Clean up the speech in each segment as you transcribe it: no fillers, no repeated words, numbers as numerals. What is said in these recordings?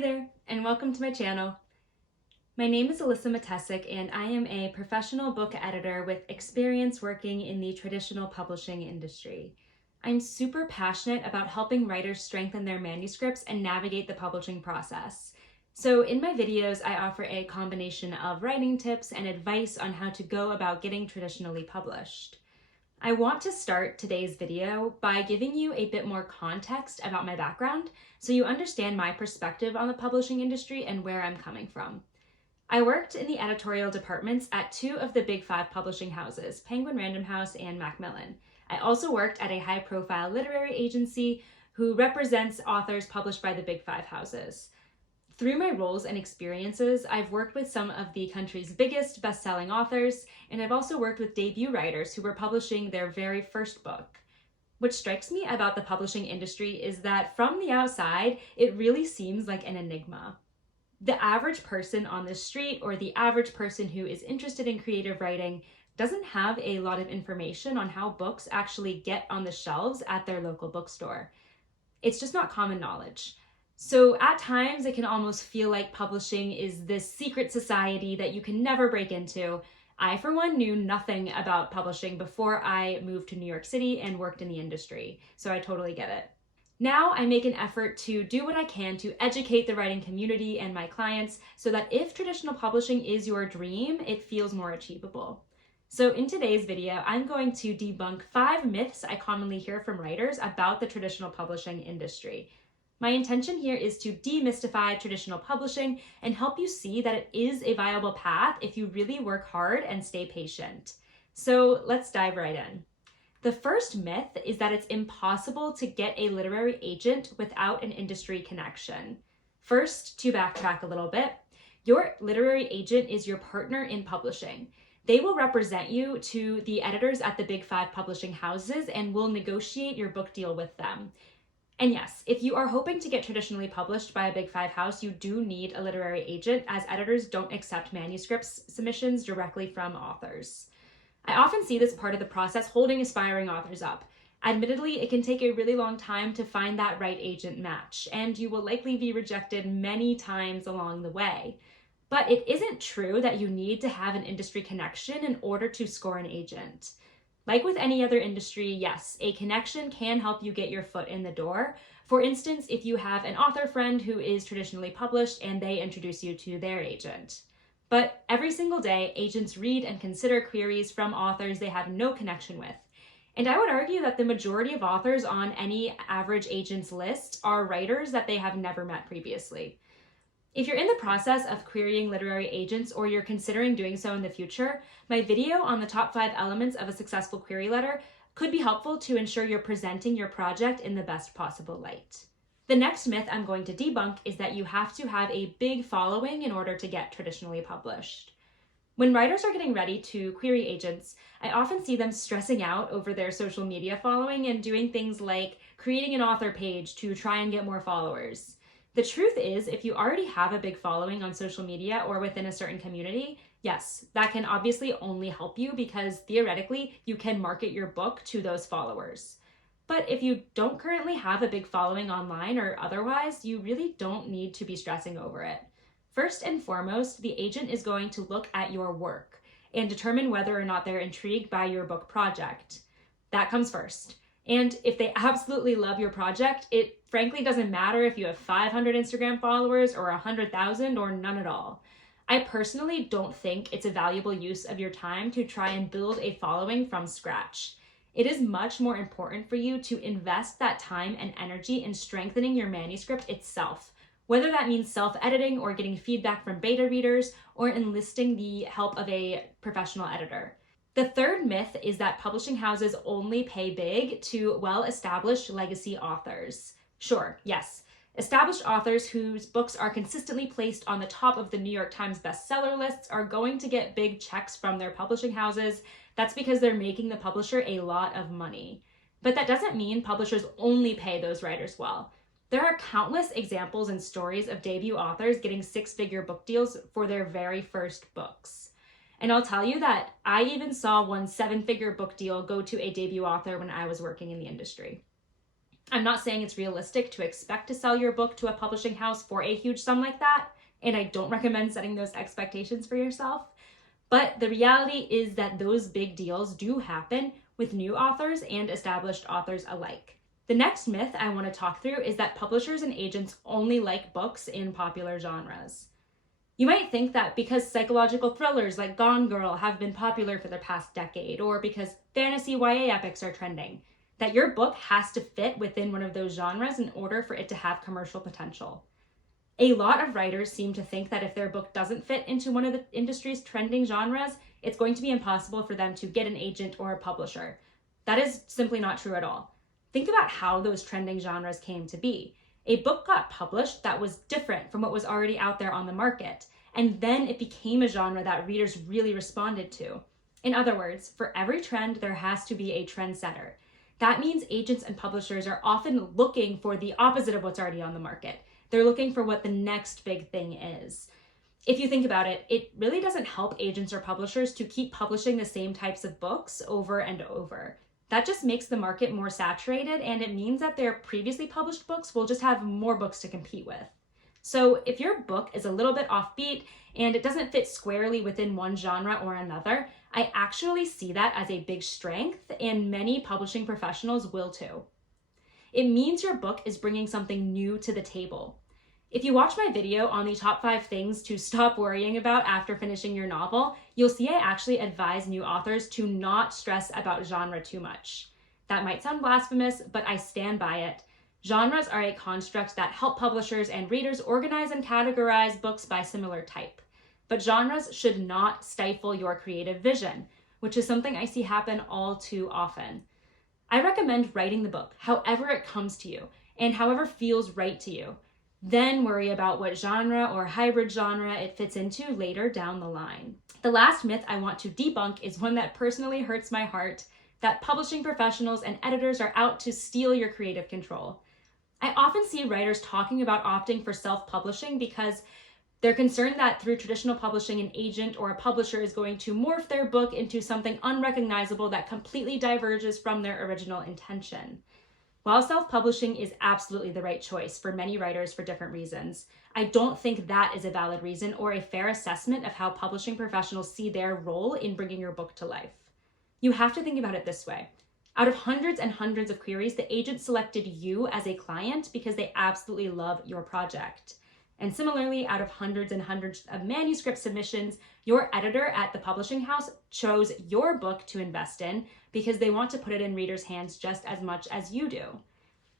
there, and welcome to my channel. My name is Alyssa Matesic, and I am a professional book editor with experience working in the traditional publishing industry. I'm super passionate about helping writers strengthen their manuscripts and navigate the publishing process. So in my videos, I offer a combination of writing tips and advice on how to go about getting traditionally published. I want to start today's video by giving you a bit more context about my background so you understand my perspective on the publishing industry and where I'm coming from. I worked in the editorial departments at two of the big five publishing houses, Penguin Random House and Macmillan. I also worked at a high-profile literary agency who represents authors published by the big five houses. Through my roles and experiences, I've worked with some of the country's biggest best-selling authors, and I've also worked with debut writers who were publishing their very first book. What strikes me about the publishing industry is that from the outside, it really seems like an enigma. The average person on the street or the average person who is interested in creative writing doesn't have a lot of information on how books actually get on the shelves at their local bookstore. It's just not common knowledge. So at times it can almost feel like publishing is this secret society that you can never break into. I, for one, knew nothing about publishing before I moved to New York City and worked in the industry, so I totally get it. Now I make an effort to do what I can to educate the writing community and my clients so that if traditional publishing is your dream, it feels more achievable. So in today's video, I'm going to debunk 5 myths I commonly hear from writers about the traditional publishing industry. My intention here is to demystify traditional publishing and help you see that it is a viable path if you really work hard and stay patient. So let's dive right in. The first myth is that it's impossible to get a literary agent without an industry connection. First, to backtrack a little bit, your literary agent is your partner in publishing. They will represent you to the editors at the big five publishing houses and will negotiate your book deal with them. And yes, if you are hoping to get traditionally published by a big five house, you do need a literary agent, as editors don't accept manuscripts submissions directly from authors. I often see this part of the process holding aspiring authors up. Admittedly, it can take a really long time to find that right agent match, and you will likely be rejected many times along the way. But it isn't true that you need to have an industry connection in order to score an agent. Like with any other industry, yes, a connection can help you get your foot in the door. For instance, if you have an author friend who is traditionally published and they introduce you to their agent. But every single day, agents read and consider queries from authors they have no connection with. And I would argue that the majority of authors on any average agent's list are writers that they have never met previously. If you're in the process of querying literary agents or you're considering doing so in the future, my video on the top 5 elements of a successful query letter could be helpful to ensure you're presenting your project in the best possible light. The next myth I'm going to debunk is that you have to have a big following in order to get traditionally published. When writers are getting ready to query agents, I often see them stressing out over their social media following and doing things like creating an author page to try and get more followers. The truth is, if you already have a big following on social media or within a certain community, yes, that can obviously only help you because theoretically you can market your book to those followers. But if you don't currently have a big following online or otherwise, you really don't need to be stressing over it. First and foremost, the agent is going to look at your work and determine whether or not they're intrigued by your book project. That comes first. And if they absolutely love your project, it frankly doesn't matter if you have 500 Instagram followers or 100,000 or none at all. I personally don't think it's a valuable use of your time to try and build a following from scratch. It is much more important for you to invest that time and energy in strengthening your manuscript itself, whether that means self-editing or getting feedback from beta readers or enlisting the help of a professional editor. The third myth is that publishing houses only pay big to well-established legacy authors. Sure, yes, established authors whose books are consistently placed on the top of the New York Times bestseller lists are going to get big checks from their publishing houses. That's because they're making the publisher a lot of money. But that doesn't mean publishers only pay those writers well. There are countless examples and stories of debut authors getting 6-figure book deals for their very first books. And I'll tell you that I even saw one 7-figure book deal go to a debut author when I was working in the industry. I'm not saying it's realistic to expect to sell your book to a publishing house for a huge sum like that, and I don't recommend setting those expectations for yourself. But the reality is that those big deals do happen with new authors and established authors alike. The next myth I want to talk through is that publishers and agents only like books in popular genres. You might think that because psychological thrillers like Gone Girl have been popular for the past decade, or because fantasy YA epics are trending, that your book has to fit within one of those genres in order for it to have commercial potential. A lot of writers seem to think that if their book doesn't fit into one of the industry's trending genres, it's going to be impossible for them to get an agent or a publisher. That is simply not true at all. Think about how those trending genres came to be. A book got published that was different from what was already out there on the market, and then it became a genre that readers really responded to. In other words, for every trend, there has to be a trendsetter. That means agents and publishers are often looking for the opposite of what's already on the market. They're looking for what the next big thing is. If you think about it, it really doesn't help agents or publishers to keep publishing the same types of books over and over. That just makes the market more saturated, and it means that their previously published books will just have more books to compete with. So if your book is a little bit offbeat and it doesn't fit squarely within one genre or another, I actually see that as a big strength, and many publishing professionals will too. It means your book is bringing something new to the table. If you watch my video on the top 5 things to stop worrying about after finishing your novel, you'll see I actually advise new authors to not stress about genre too much. That might sound blasphemous, but I stand by it. Genres are a construct that help publishers and readers organize and categorize books by similar type. But genres should not stifle your creative vision, which is something I see happen all too often. I recommend writing the book however it comes to you and however feels right to you. Then worry about what genre or hybrid genre it fits into later down the line. The last myth I want to debunk is one that personally hurts my heart, that publishing professionals and editors are out to steal your creative control. I often see writers talking about opting for self-publishing because they're concerned that through traditional publishing, an agent or a publisher is going to morph their book into something unrecognizable that completely diverges from their original intention. While self-publishing is absolutely the right choice for many writers for different reasons, I don't think that is a valid reason or a fair assessment of how publishing professionals see their role in bringing your book to life. You have to think about it this way. Out of hundreds and hundreds of queries, the agent selected you as a client because they absolutely love your project. And similarly, out of hundreds and hundreds of manuscript submissions, your editor at the publishing house chose your book to invest in because they want to put it in readers' hands just as much as you do.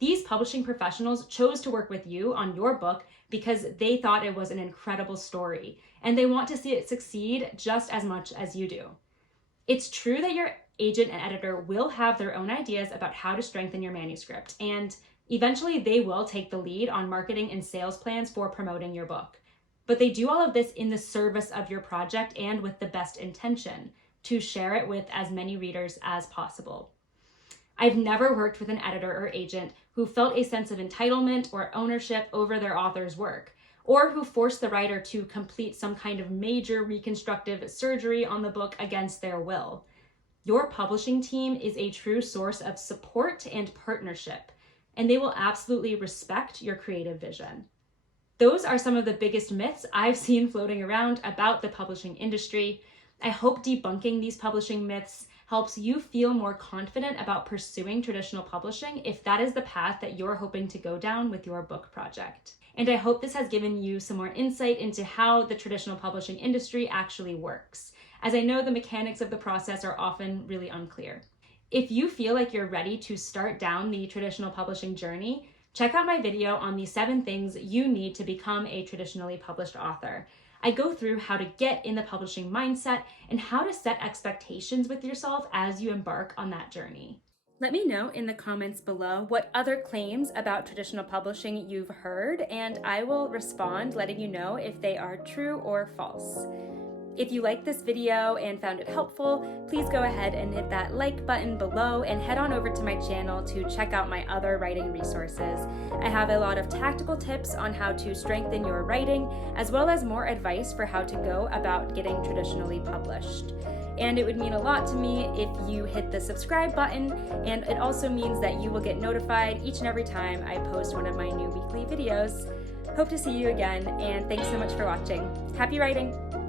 These publishing professionals chose to work with you on your book because they thought it was an incredible story, and they want to see it succeed just as much as you do. It's true that your agent and editor will have their own ideas about how to strengthen your manuscript, and eventually they will take the lead on marketing and sales plans for promoting your book. But they do all of this in the service of your project and with the best intention, to share it with as many readers as possible. I've never worked with an editor or agent who felt a sense of entitlement or ownership over their author's work, or who forced the writer to complete some kind of major reconstructive surgery on the book against their will. Your publishing team is a true source of support and partnership, and they will absolutely respect your creative vision. Those are some of the biggest myths I've seen floating around about the publishing industry. I hope debunking these publishing myths helps you feel more confident about pursuing traditional publishing if that is the path that you're hoping to go down with your book project. And I hope this has given you some more insight into how the traditional publishing industry actually works, as I know the mechanics of the process are often really unclear. If you feel like you're ready to start down the traditional publishing journey, check out my video on the 7 things you need to become a traditionally published author. I go through how to get in the publishing mindset and how to set expectations with yourself as you embark on that journey. Let me know in the comments below what other claims about traditional publishing you've heard, and I will respond letting you know if they are true or false. If you liked this video and found it helpful, please go ahead and hit that like button below and head on over to my channel to check out my other writing resources. I have a lot of tactical tips on how to strengthen your writing, as well as more advice for how to go about getting traditionally published. and it would mean a lot to me if you hit the subscribe button, and it also means that you will get notified each and every time I post one of my new weekly videos. Hope to see you again, and thanks so much for watching. Happy writing!